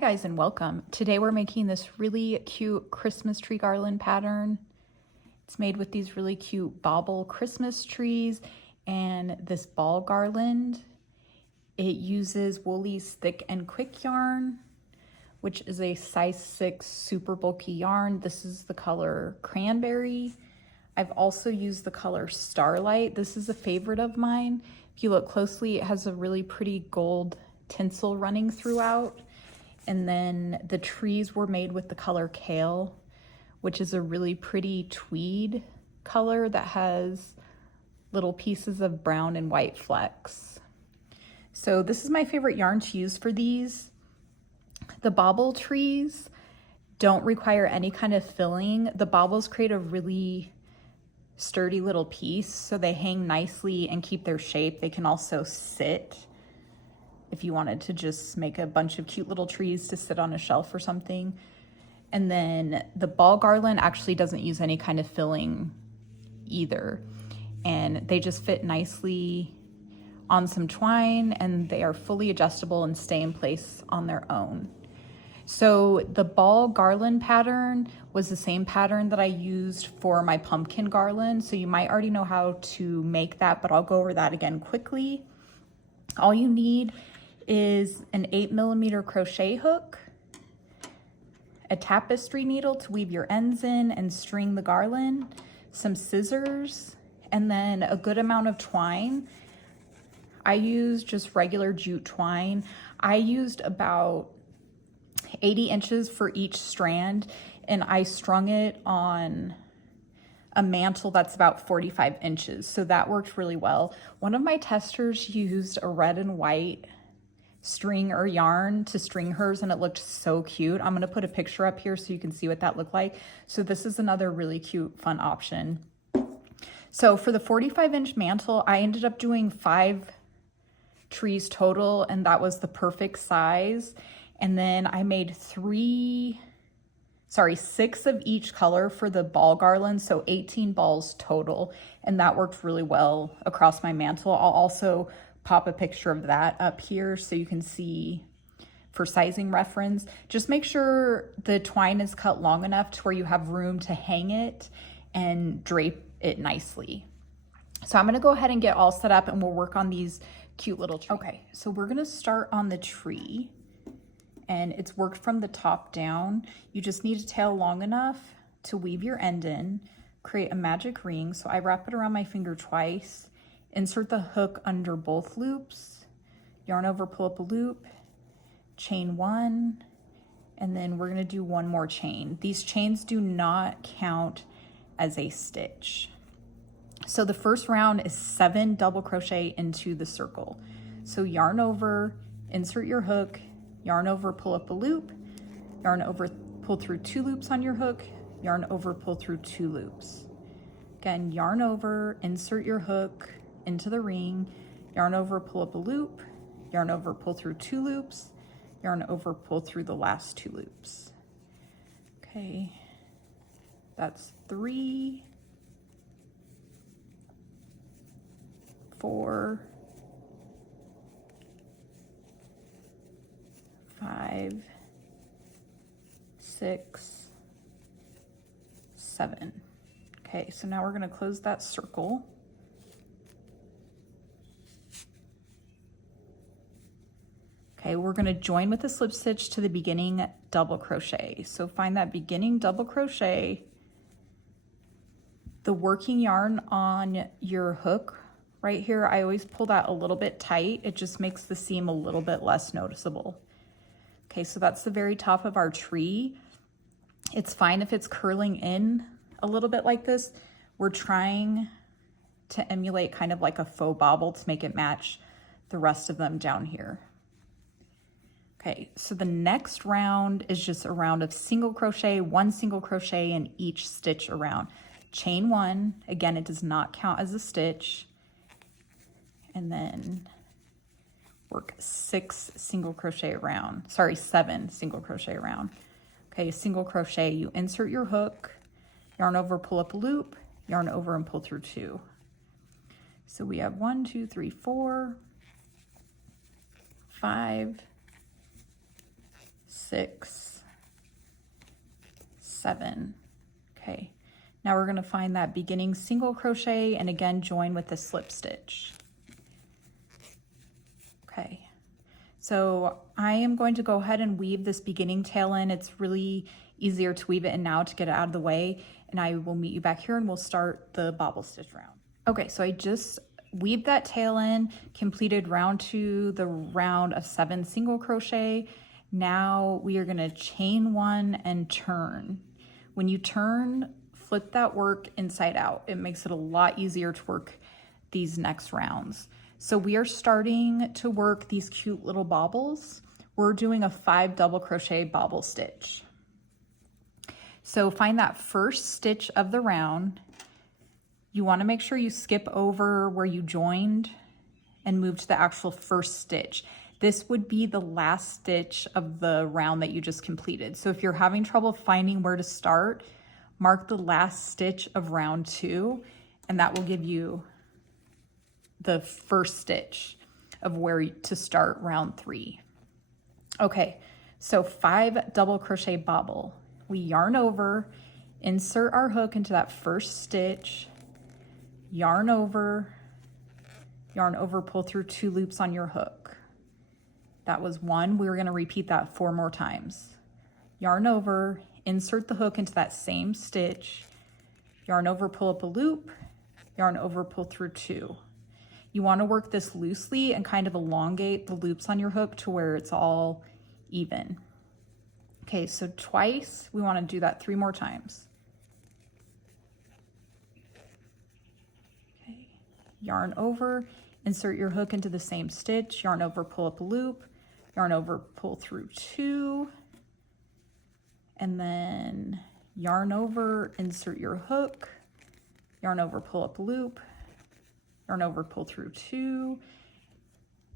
Hi guys and welcome. Today we're making this really cute Christmas tree garland pattern. It's made with these really cute bobble Christmas trees and this ball garland. It uses Woolly's Thick and Quick yarn, which is a size 6 super bulky yarn. This is the color Cranberry. I've also used the color Starlight. This is a favorite of mine. If you look closely, it has a really pretty gold tinsel running throughout. And then the trees were made with the color Kale, which is a really pretty tweed color that has little pieces of brown and white flecks. So this is my favorite yarn to use for these. The bobble trees don't require any kind of filling. The bobbles create a really sturdy little piece, so they hang nicely and keep their shape. They can also sit if you wanted to just make a bunch of cute little trees to sit on a shelf or something. And then the ball garland actually doesn't use any kind of filling either. And they just fit nicely on some twine, and they are fully adjustable and stay in place on their own. So the ball garland pattern was the same pattern that I used for my pumpkin garland. So you might already know how to make that, but I'll go over that again quickly. All you need is an 8mm crochet hook, a tapestry needle to weave your ends in and string the garland, some scissors, and then a good amount of twine. I used just regular jute twine. I used about 80 inches for each strand, and I strung it on a mantle that's about 45 inches. So that worked really well. One of my testers used a red and white string or yarn to string hers, and it looked so cute. I'm going to put a picture up here so you can see what that looked like. So this is another really cute, fun option. So for the 45-inch mantle, I ended up doing 5 trees total, and that was the perfect size. And then I made 6 of each color for the ball garland, so 18 balls total, and that worked really well across my mantle. I'll also pop a picture of that up here so you can see for sizing reference. Just make sure the twine is cut long enough to where you have room to hang it and drape it nicely. So I'm gonna go ahead and get all set up, and we'll work on these cute little trees. Okay, so we're gonna start on the tree, and it's worked from the top down. You just need a tail long enough to weave your end in, create a magic ring. So I wrap it around my finger twice, insert the hook under both loops, yarn over, pull up a loop, chain 1, and then we're gonna do 1 more chain. These chains do not count as a stitch. So the first round is 7 double crochet into the circle. So yarn over, insert your hook, yarn over, pull up a loop, yarn over, pull through 2 loops on your hook, yarn over, pull through 2 loops. Again, yarn over, insert your hook into the ring, yarn over, pull up a loop, yarn over, pull through 2 loops, yarn over, pull through the last 2 loops. Okay, that's 3, 4, 5, 6, 7. Okay, so now we're going to close that circle. Okay, we're going to join with a slip stitch to the beginning double crochet. So find that beginning double crochet, the working yarn on your hook right here. I always pull that a little bit tight. It just makes the seam a little bit less noticeable. Okay, so that's the very top of our tree. It's fine if it's curling in a little bit like this. We're trying to emulate kind of like a faux bobble to make it match the rest of them down here. Okay, so the next round is just a round of single crochet, 1 single crochet in each stitch around. Chain 1, again, it does not count as a stitch. And then work 6 single crochet around, 7 single crochet around. Okay, single crochet, you insert your hook, yarn over, pull up a loop, yarn over and pull through 2. So we have 1, 2, 3, 4, 5, 6, 7. Okay, now we're going to find that beginning single crochet and again join with the slip stitch. Okay, so I am going to go ahead and weave this beginning tail in. It's really easier to weave it in now to get it out of the way, and I will meet you back here and we'll start the bobble stitch round. Okay, so I just weaved that tail in, completed round 2, the round of 7 single crochet. Now we are going to chain 1 and turn. When you turn, flip that work inside out. It makes it a lot easier to work these next rounds. So we are starting to work these cute little bobbles. We're doing a 5 double crochet bobble stitch. So find that first stitch of the round. You want to make sure you skip over where you joined and move to the actual first stitch. This would be the last stitch of the round that you just completed. So if you're having trouble finding where to start, mark the last stitch of round 2, and that will give you the first stitch of where to start round 3. Okay, so 5 double crochet bobble. We yarn over, insert our hook into that first stitch, yarn over, pull through 2 loops on your hook. That was 1. We're going to repeat that 4 more times. Yarn over, insert the hook into that same stitch, yarn over, pull up a loop, yarn over, pull through 2. You want to work this loosely and kind of elongate the loops on your hook to where it's all even. Okay, so twice, we want to do that 3 more times. Okay, yarn over, insert your hook into the same stitch, yarn over, pull up a loop, yarn over, pull through 2, and then yarn over, insert your hook, yarn over, pull up a loop, yarn over, pull through 2.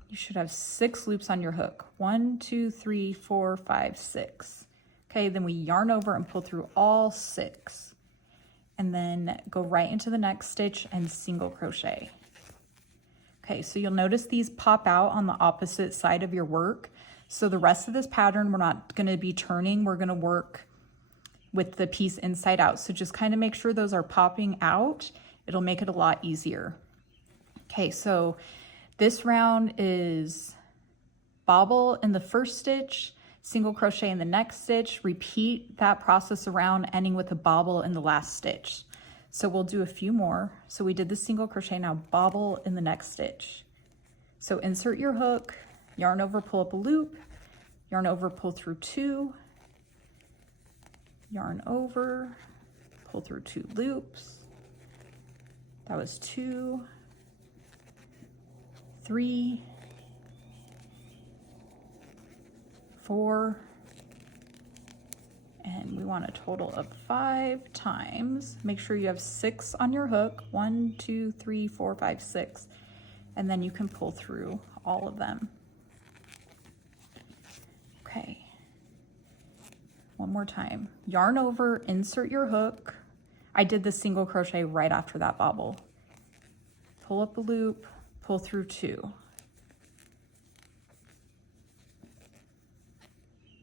You should have 6 loops on your hook. 1, 2, 3, 4, 5, 6. Okay, then we yarn over and pull through all 6. And then go right into the next stitch and single crochet. Okay, so you'll notice these pop out on the opposite side of your work. So the rest of this pattern, we're not going to be turning. We're going to work with the piece inside out. So just kind of make sure those are popping out. It'll make it a lot easier. Okay, so this round is bobble in the first stitch, single crochet in the next stitch, repeat that process around, ending with a bobble in the last stitch. So we'll do a few more. So we did the single crochet, now bobble in the next stitch. So insert your hook, yarn over, pull up a loop, yarn over, pull through 2, yarn over, pull through 2 loops. That was 2, 3, 4, and we want a total of 5 times. Make sure you have 6 on your hook. 1, 2, 3, 4, 5, 6, and then you can pull through all of them. Okay, one more time. Yarn over, insert your hook. I did the single crochet right after that bobble. Pull up a loop, pull through 2.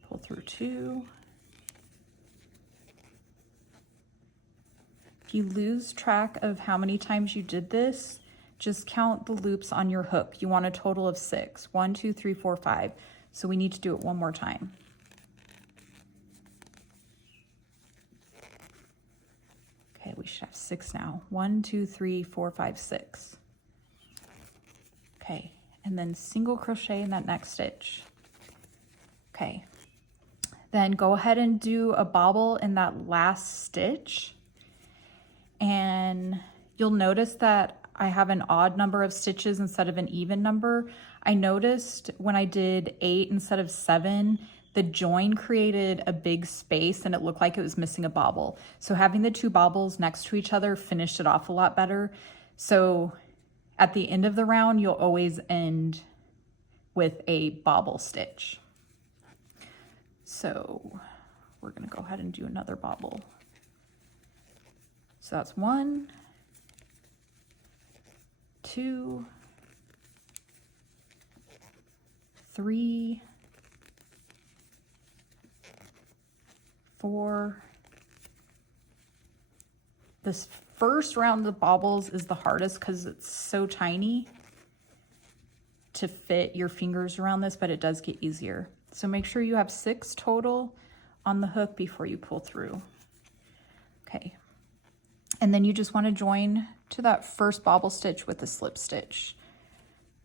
Pull through 2. If you lose track of how many times you did this, just count the loops on your hook. You want a total of 6. 1, 2, 3, 4, 5. So we need to do it one more time. Okay, we should have 6 now. 1, 2, 3, 4, 5, 6. Okay, and then single crochet in that next stitch. Okay, then go ahead and do a bobble in that last stitch. And you'll notice that I have an odd number of stitches instead of an even number. I noticed when I did 8 instead of 7, the join created a big space and it looked like it was missing a bobble. So having the 2 bobbles next to each other finished it off a lot better. So at the end of the round, you'll always end with a bobble stitch. So we're going to go ahead and do another bobble. So that's 1, 2, 3, 4. This first round of bobbles is the hardest because it's so tiny to fit your fingers around this, but it does get easier. So make sure you have 6 total on the hook before you pull through. Okay. And then you just want to join to that first bobble stitch with a slip stitch.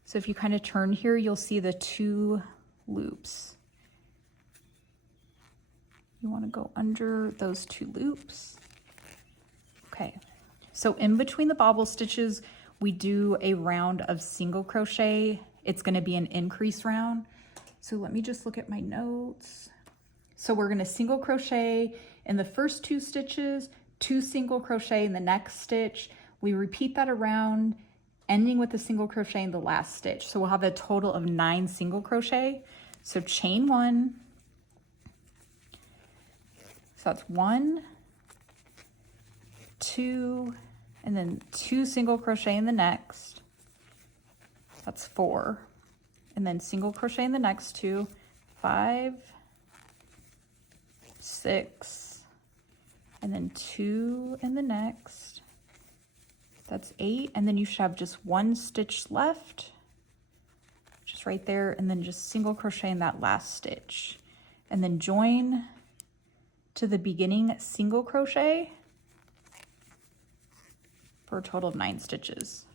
So if you kind of turn here, you'll see the 2 loops. You want to go under those 2 loops. Okay, so in between the bobble stitches, we do a round of single crochet. It's going to be an increase round. So let me just look at my notes. So we're going to single crochet in the first 2 stitches, 2 single crochet in the next stitch. We repeat that around, ending with a single crochet in the last stitch. So we'll have a total of 9 single crochet. So chain 1. So that's 1, 2, and then 2 single crochet in the next. That's 4. And then single crochet in the next 2, 5, 6, and then 2 in the next. That's 8, and then you should have just 1 stitch left, just right there, and then just single crochet in that last stitch. And then join to the beginning single crochet for a total of 9 stitches.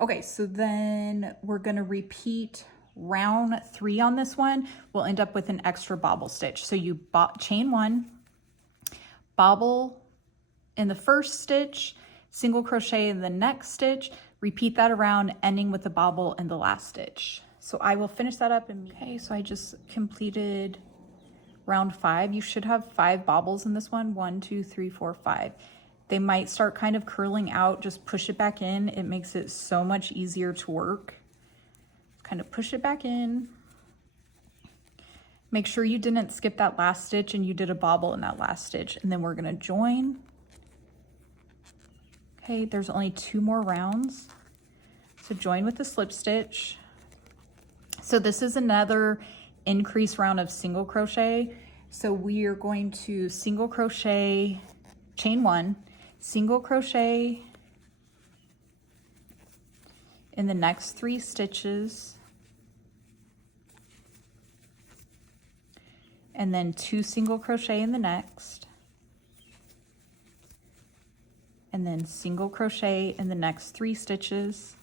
Okay, so then we're gonna repeat round 3 on this one. We'll end up with an extra bobble stitch. So you chain 1, bobble in the first stitch, single crochet in the next stitch, repeat that around, ending with the bobble in the last stitch. So I will finish that up. Okay, so I just completed round 5. You should have 5 bobbles in this one. 1, 2, 3, 4, 5. They might start kind of curling out. Just push it back in. It makes it so much easier to work. Kind of push it back in. Make sure you didn't skip that last stitch and you did a bobble in that last stitch. And then we're gonna join. Okay, there's only 2 more rounds. So join with the slip stitch. So this is another increase round of single crochet. So we are going to single crochet, chain 1, single crochet in the next 3 stitches, and then 2 single crochet in the next, and then single crochet in the next 3 stitches,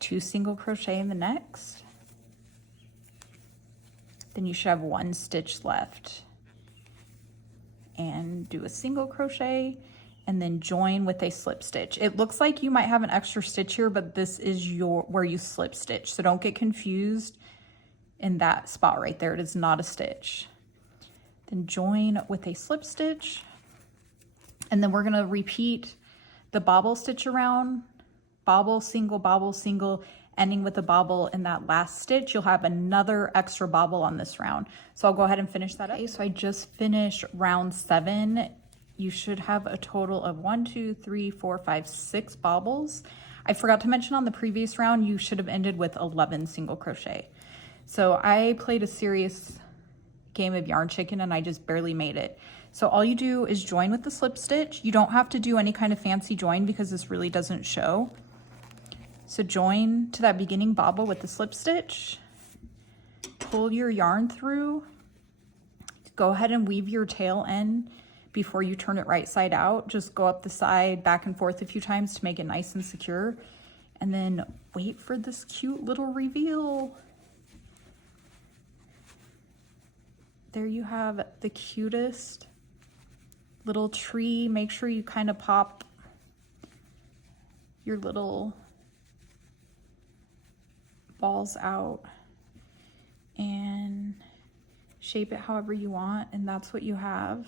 2 single crochet in the next, then you should have 1 stitch left, and do a single crochet and then join with a slip stitch. It looks like you might have an extra stitch here, but this is where you slip stitch, so don't get confused in that spot right there. It is not a stitch. Then join with a slip stitch, and then we're going to repeat the bobble stitch around, bobble, single, ending with a bobble in that last stitch. You'll have another extra bobble on this round. So I'll go ahead and finish that up. Okay, so I just finished round 7. You should have a total of 1, 2, 3, 4, 5, 6 bobbles. I forgot to mention on the previous round, you should have ended with 11 single crochet. So I played a serious game of yarn chicken and I just barely made it. So all you do is join with the slip stitch. You don't have to do any kind of fancy join because this really doesn't show. So join to that beginning bobble with the slip stitch, pull your yarn through, go ahead and weave your tail end before you turn it right side out. Just go up the side, back and forth a few times to make it nice and secure, and then wait for this cute little reveal. There you have the cutest little tree. Make sure you kind of pop your little balls out and shape it however you want, and that's what you have.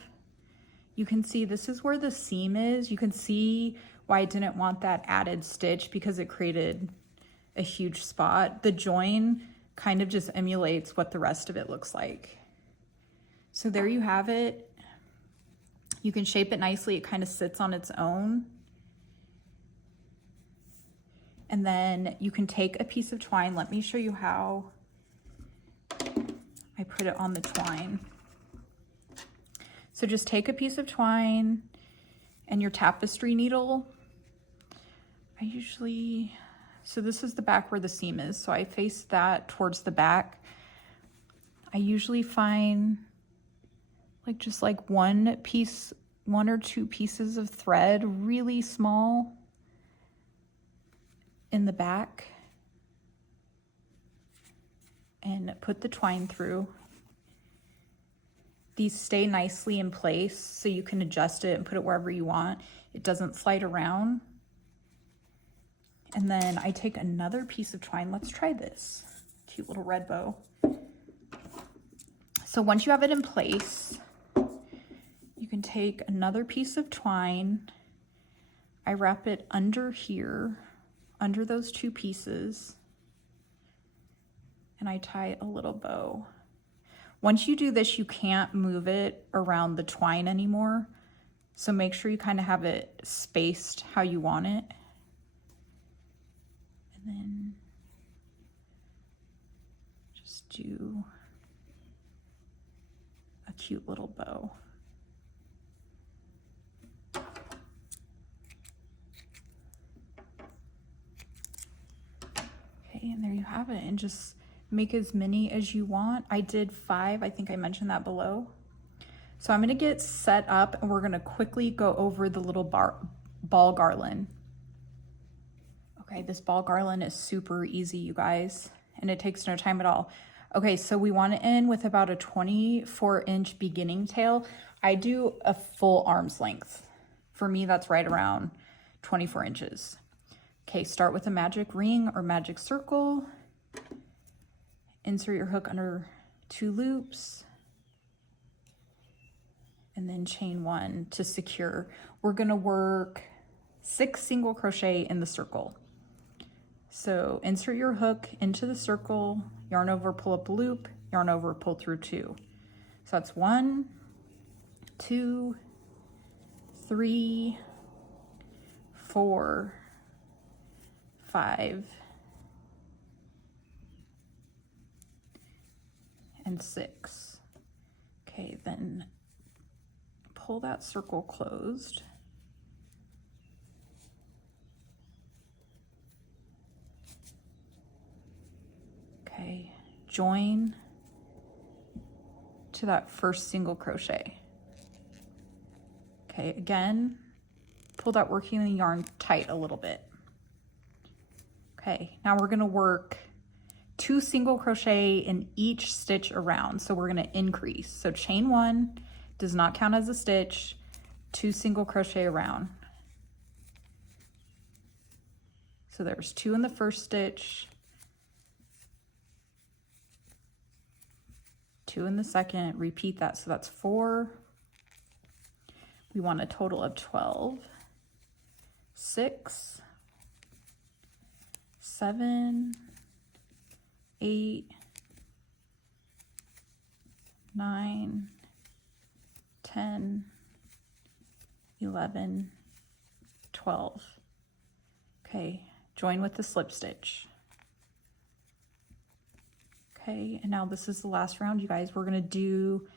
You can see this is where the seam is. You can see why I didn't want that added stitch because it created a huge spot. The join kind of just emulates what the rest of it looks like. So there you have it. You can shape it nicely. It kind of sits on its own. And then you can take a piece of twine. Let me show you how. I put it on the twine. So just take a piece of twine and your tapestry needle. So this is the back where the seam is. So I face that towards the back. I usually find just one or two pieces of thread, really small, in the back, and put the twine through. These stay nicely in place so you can adjust it and put it wherever you want. It doesn't slide around. And then I take another piece of twine. Let's try this cute little red bow. So once you have it in place, you can take another piece of twine. I wrap it under here, under those two pieces, and I tie a little bow. Once you do this, you can't move it around the twine anymore. So make sure you kind of have it spaced how you want it. And then just do a cute little bow. Okay, and there you have it. And just make as many as you want. I did 5, I think I mentioned that below. So I'm gonna get set up and we're gonna quickly go over the little ball garland. Okay, this ball garland is super easy, you guys, and it takes no time at all. Okay, so we want to end with about a 24-inch beginning tail. I do a full arm's length. For me, that's right around 24 inches. Okay, start with a magic ring or magic circle. Insert your hook under 2 loops. And then chain 1 to secure. We're gonna work 6 single crochet in the circle. So insert your hook into the circle, yarn over, pull up a loop, yarn over, pull through 2. So that's 1, 2, 3, 4, 5, and 6. Okay, then pull that circle closed. Okay, join to that first single crochet. Okay, again, pull that working the yarn tight a little bit. Okay, now we're gonna work 2 single crochet in each stitch around. So we're gonna increase. So chain 1 does not count as a stitch, 2 single crochet around. So there's 2 in the first stitch, 2 in the second, repeat that. So that's 4. We want a total of 12, 6, 7, 8, 9, 10, 11, 12. Okay, join with the slip stitch. Okay, and now this is the last round, you guys. We're gonna do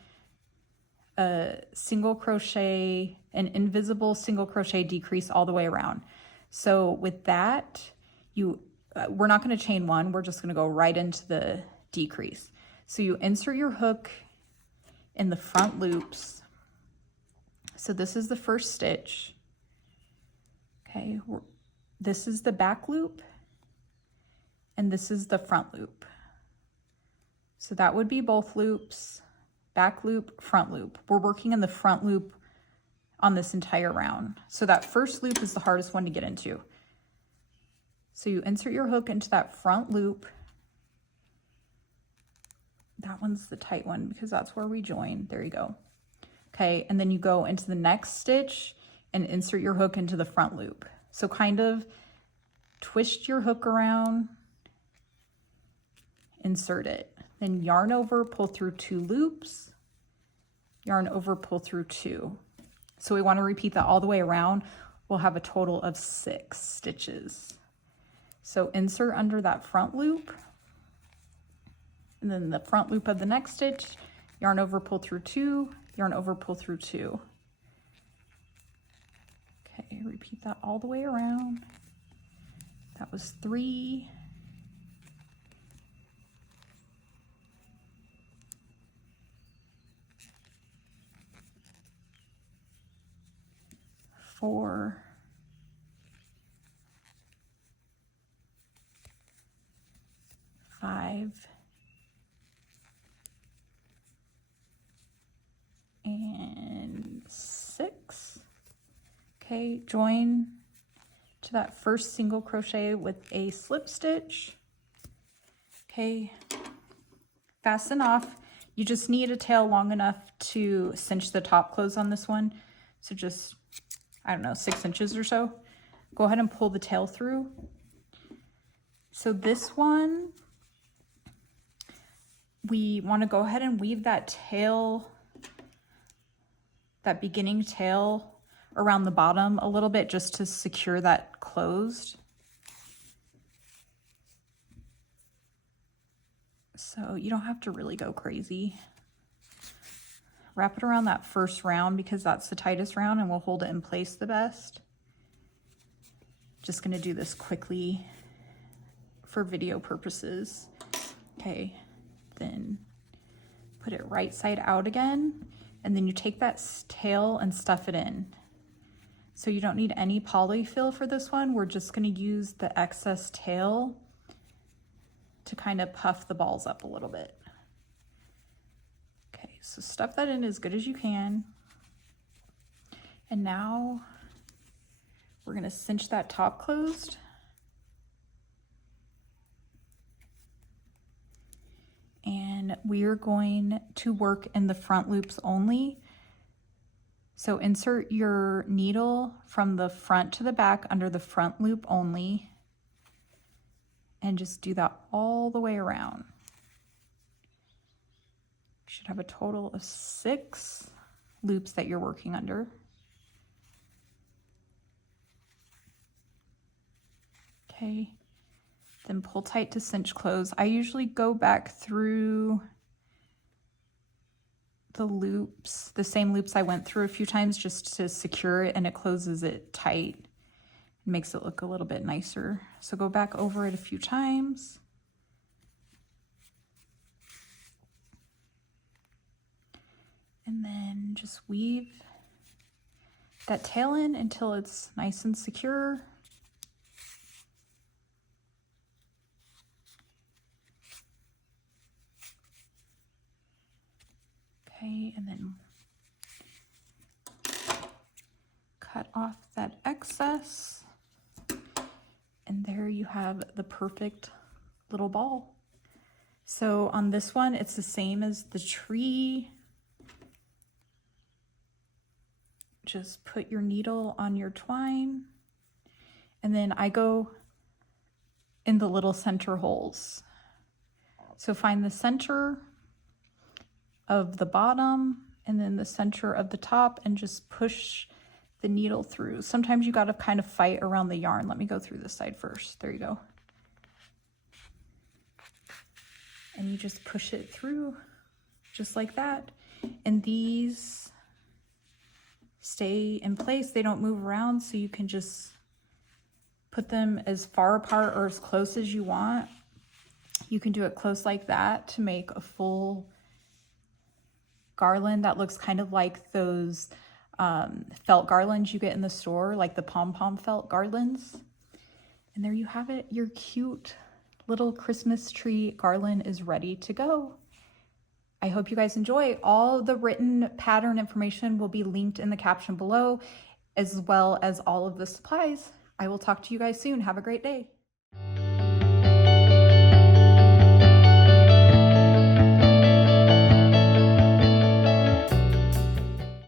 a single crochet, an invisible single crochet decrease all the way around. So with that, we're not gonna chain 1, we're just gonna go right into the decrease. So you insert your hook in the front loops. So this is the first stitch. Okay, this is the back loop, and this is the front loop. So that would be both loops, back loop, front loop. We're working in the front loop on this entire round. So that first loop is the hardest one to get into. So you insert your hook into that front loop. That one's the tight one because that's where we join. There you go. Okay, and then you go into the next stitch and insert your hook into the front loop. So kind of twist your hook around, insert it. Then yarn over, pull through 2 loops, yarn over, pull through 2. So we want to repeat that all the way around. We'll have a total of 6 stitches. So insert under that front loop, And then the front loop of the next stitch, yarn over, pull through 2, yarn over, pull through 2. Okay, repeat that all the way around. That was 3. 4. 5. And 6. Okay, join to that first single crochet with a slip stitch. Okay, fasten off. You just need a tail long enough to cinch the top close on this one. So just, I don't know, 6 inches or so. Go ahead and pull the tail through. So this one, we want to go ahead and weave that tail, that beginning tail around the bottom a little bit just to secure that closed. So you don't have to really go crazy. Wrap it around that first round because that's the tightest round and will hold it in place the best. Just gonna do this quickly for video purposes. Okay, then put it right side out again, and then you take that tail and stuff it in. So you don't need any polyfill for this one. We're just gonna use the excess tail to kind of puff the balls up a little bit. Okay, so stuff that in as good as you can. And now we're gonna cinch that top closed. And we're going to work in the front loops only. So insert your needle from the front to the back under the front loop only, and just do that all the way around. You should have a total of 6 loops that you're working under. Okay, then pull tight to cinch close. I usually go back through the loops, the same loops I went through a few times just to secure it, and it closes it tight. It makes it look a little bit nicer. So go back over it a few times. And then just weave that tail in until it's nice and secure. Okay, and then cut off that excess. And there you have the perfect little ball. So on this one, it's the same as the tree. Just put your needle on your twine. And then I go in the little center holes. So find the center of the bottom and then the center of the top and just push the needle through. Sometimes you got to kind of fight around the yarn. Let me go through this side first. There you go. And you just push it through just like that. And these stay in place. They don't move around, so you can just put them as far apart or as close as you want. You can do it close like that to make a full garland that looks kind of like those felt garlands you get in the store, like the pom-pom felt garlands. And there you have it. Your cute little Christmas tree garland is ready to go. I hope you guys enjoy. All the written pattern information will be linked in the caption below, as well as all of the supplies. I will talk to you guys soon. Have a great day.